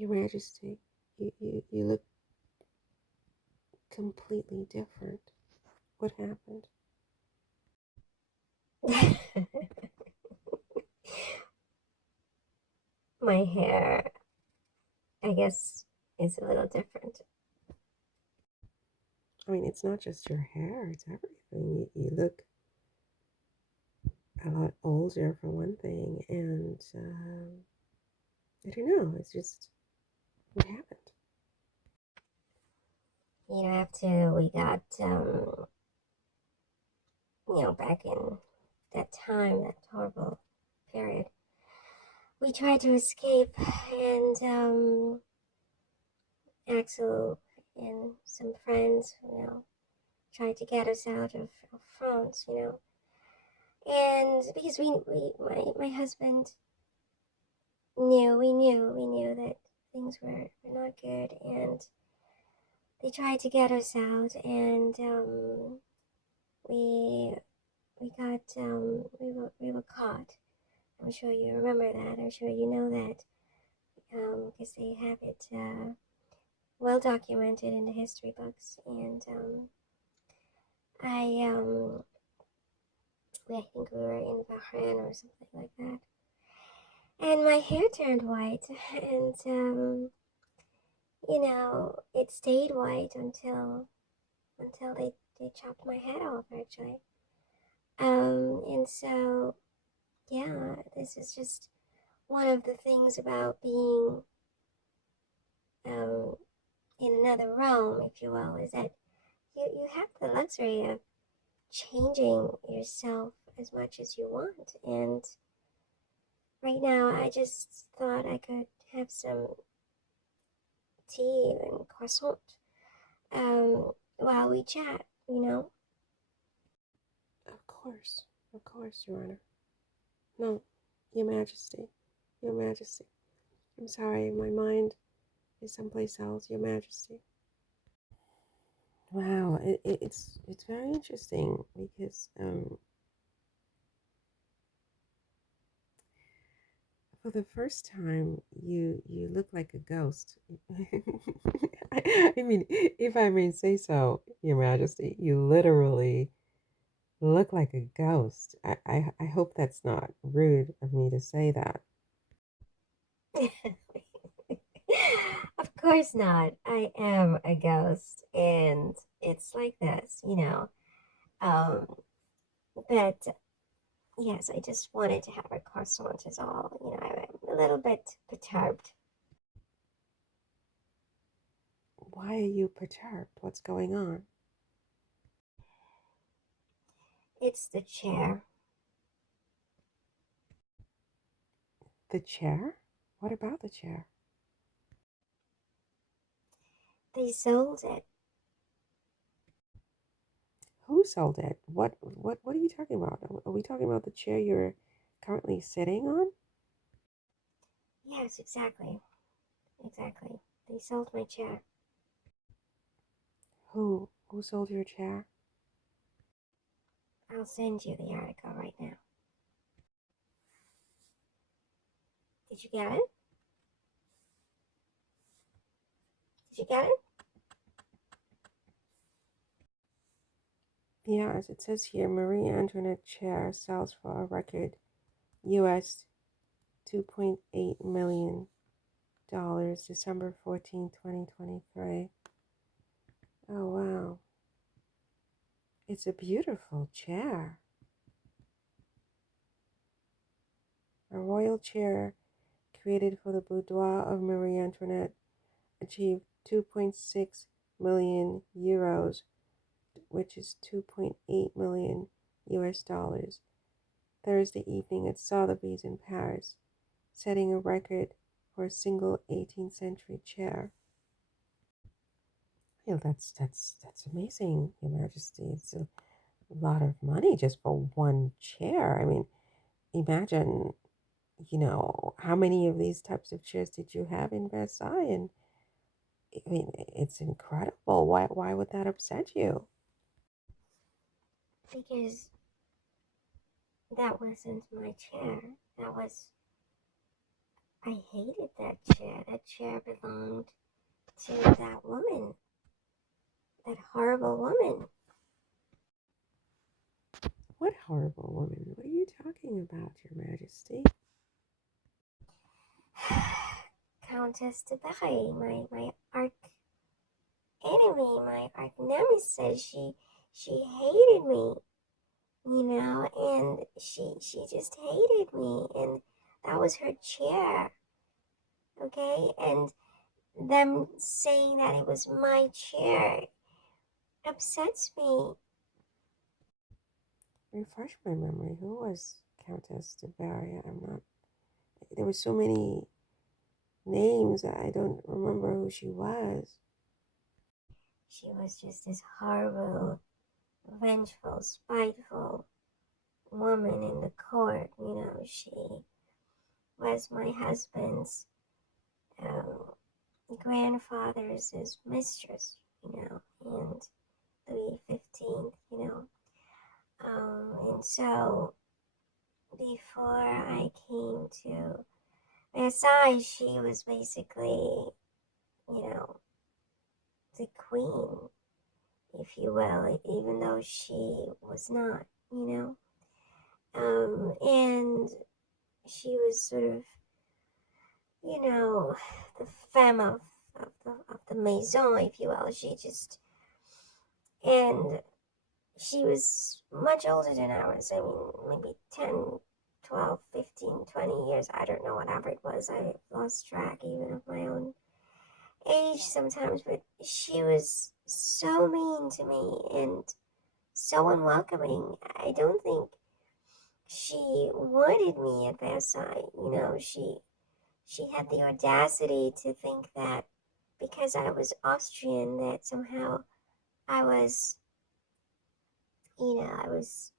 Your Majesty, you look completely different. What happened? My hair, I guess, is a little different. I mean, it's not just your hair, it's everything. You look a lot older, for one thing, and I don't know, it's just what happened. After we got, back in that time, that horrible period, we tried to escape, and Axel and some friends, tried to get us out of France, and because my husband we knew that things were not good, and they tried to get us out, and we we got we were caught. I'm sure you remember that. I'm sure you know that, because they have it well documented in the history books. And I I think we were in Bahrain or something like that. And my hair turned white, and it stayed white until they chopped my head off, actually. And so, yeah, this is just one of the things about being um, in another realm, if you will, is that you have the luxury of changing yourself as much as you want. And right now, I just thought I could have some tea and croissant while we chat. Of course, Your Honor. No, Your Majesty, Your Majesty. I'm sorry, my mind is someplace else, Your Majesty. Wow, it's very interesting because for the first time you look like a ghost. I mean, if I may say so, Your Majesty, you literally look like a ghost. I hope that's not rude of me to say that. Of course not. I am a ghost, and it's like this. Um, but yes, I just wanted to have a croissant is all. I'm a little bit perturbed. Why are you perturbed? What's going on? It's the chair. The chair? What about the chair? They sold it. Who sold it? What are you talking about? Are we talking about the chair you're currently sitting on? Yes, exactly. Exactly. They sold my chair. Who sold your chair? I'll send you the article right now. Did you get it? Did you get it? Yes, it says here Marie Antoinette chair sells for a record US $2.8 million, December 14, 2023. Oh wow. It's a beautiful chair. A royal chair created for the boudoir of Marie Antoinette achieved 2.6 million euros, which is 2.8 million US dollars, Thursday evening at Sothebys in Paris, setting a record for a single 18th century chair. Yeah, that's amazing, Your Majesty. It's a lot of money just for one chair. I mean, imagine, how many of these types of chairs did you have in Versailles? And I mean, it's incredible. Why would that upset you? Because that wasn't my chair. That was I hated that chair. That chair belonged to that woman, that horrible woman. What horrible woman? What are you talking about, Your Majesty? Comtesse du Barry, my arch enemy, my arch nemesis. She hated me, and she just hated me, and that was her chair, okay? And them saying that it was my chair upsets me. Refresh my memory. Who was Countess de Barry? I'm not. There were so many names. I don't remember who she was. She was just this horrible, vengeful, spiteful woman in the court. She was my husband's grandfather's mistress, and Louis XV, and so before I came to Versailles, she was basically, you know, the queen, if you will, even though she was not, and she was sort of, the femme of the maison, if you will. And she was much older than I was. I mean, maybe 10, 12, 15, 20 years. I don't know, whatever it was. I lost track even of my own age sometimes. But she was so mean to me and so unwelcoming. I don't think she wanted me at Versailles. She had the audacity to think that because I was Austrian, that somehow I was, I was,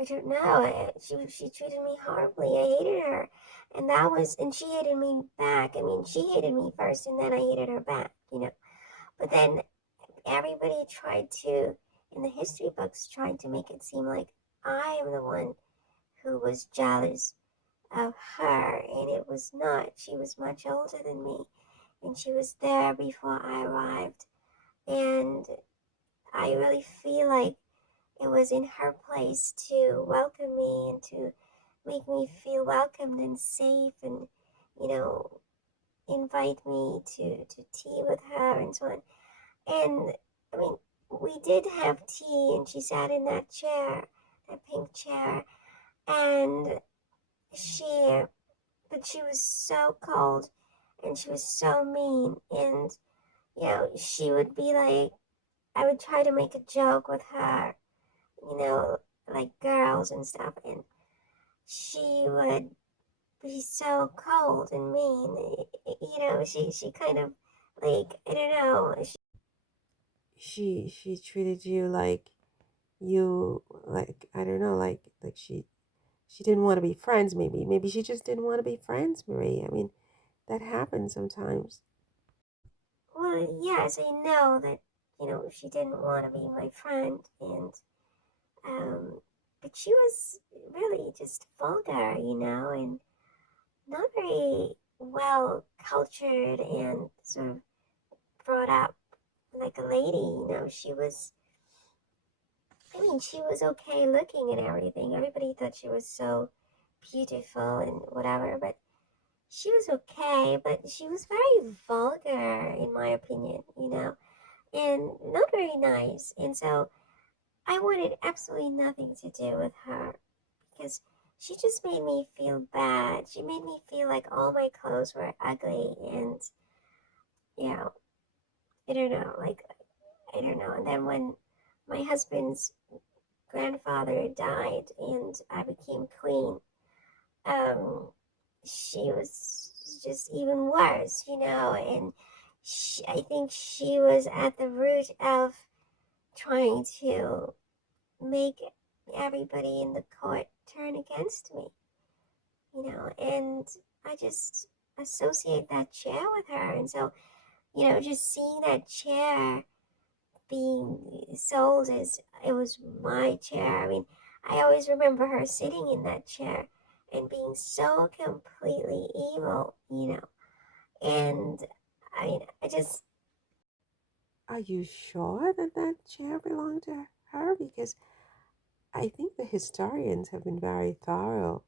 I don't know. She treated me horribly. I hated her, and she hated me back. I mean, she hated me first, and then I hated her back. But then everybody tried to, in the history books, tried to make it seem like I am the one who was jealous of her, and it was not. She was much older than me, and she was there before I arrived, and I really feel like it was in her place to welcome me and to make me feel welcomed and safe, and you know invite me to tea with her and so on. And I mean, we did have tea, and she sat in that chair, that pink chair, and she but she was so cold, and she was so mean, and she would be like, I would try to make a joke with her, you know, like girls and stuff, and she would be so cold and mean. She kind of, like, I don't know. She treated you like you, like, I don't know, like she didn't want to be friends. Maybe she just didn't want to be friends, Marie. I mean, that happens sometimes. Well, yes, I know that she didn't want to be my friend, and um, but she was really just vulgar, and not very well cultured and sort of brought up like a lady. She was okay looking and everything. Everybody thought she was so beautiful and whatever, but she was okay, but she was very vulgar, in my opinion, and not very nice. And so I wanted absolutely nothing to do with her because she just made me feel bad. She made me feel like all my clothes were ugly, and you know, I don't know, like, I don't know. And then when my husband's grandfather died and I became queen, um, she was just even worse, and I think she was at the root of trying to make everybody in the court turn against me, and I just associate that chair with her. And so, just seeing that chair being sold as it was my chair. I mean, I always remember her sitting in that chair and being so completely evil, you know. And I mean, I just, Are you sure that that chair belonged to her? Because I think the historians have been very thorough,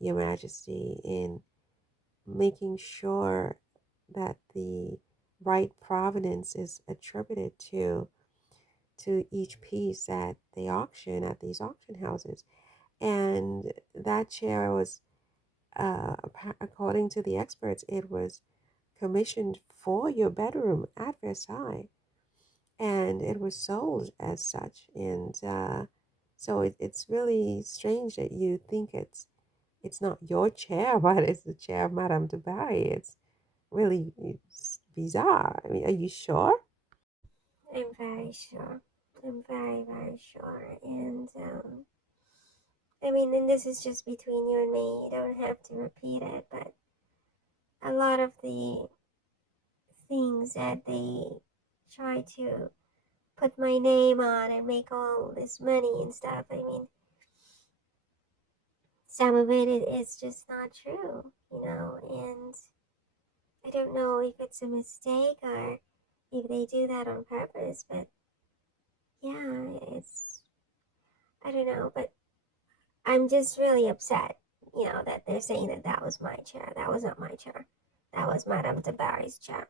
Your Majesty, in making sure that the right provenance is attributed to each piece that they auction at these auction houses. And that chair was, according to the experts, it was commissioned for your bedroom at Versailles, and it was sold as such. And so it's really strange that you think it's not your chair, but it's the chair of Madame du Barry. It's bizarre. I mean, are you sure? I'm very sure. I'm very, very sure. And, I mean, and this is just between you and me. You don't have to repeat it, but a lot of the things that they try to put my name on and make all this money and stuff, I mean, some of it is just not true, you know, and I don't know if it's a mistake or if they do that on purpose, but yeah, I don't know, but I'm just really upset, you know, that they're saying that that was my chair. That was not my chair. That was Madame de Barry's chair.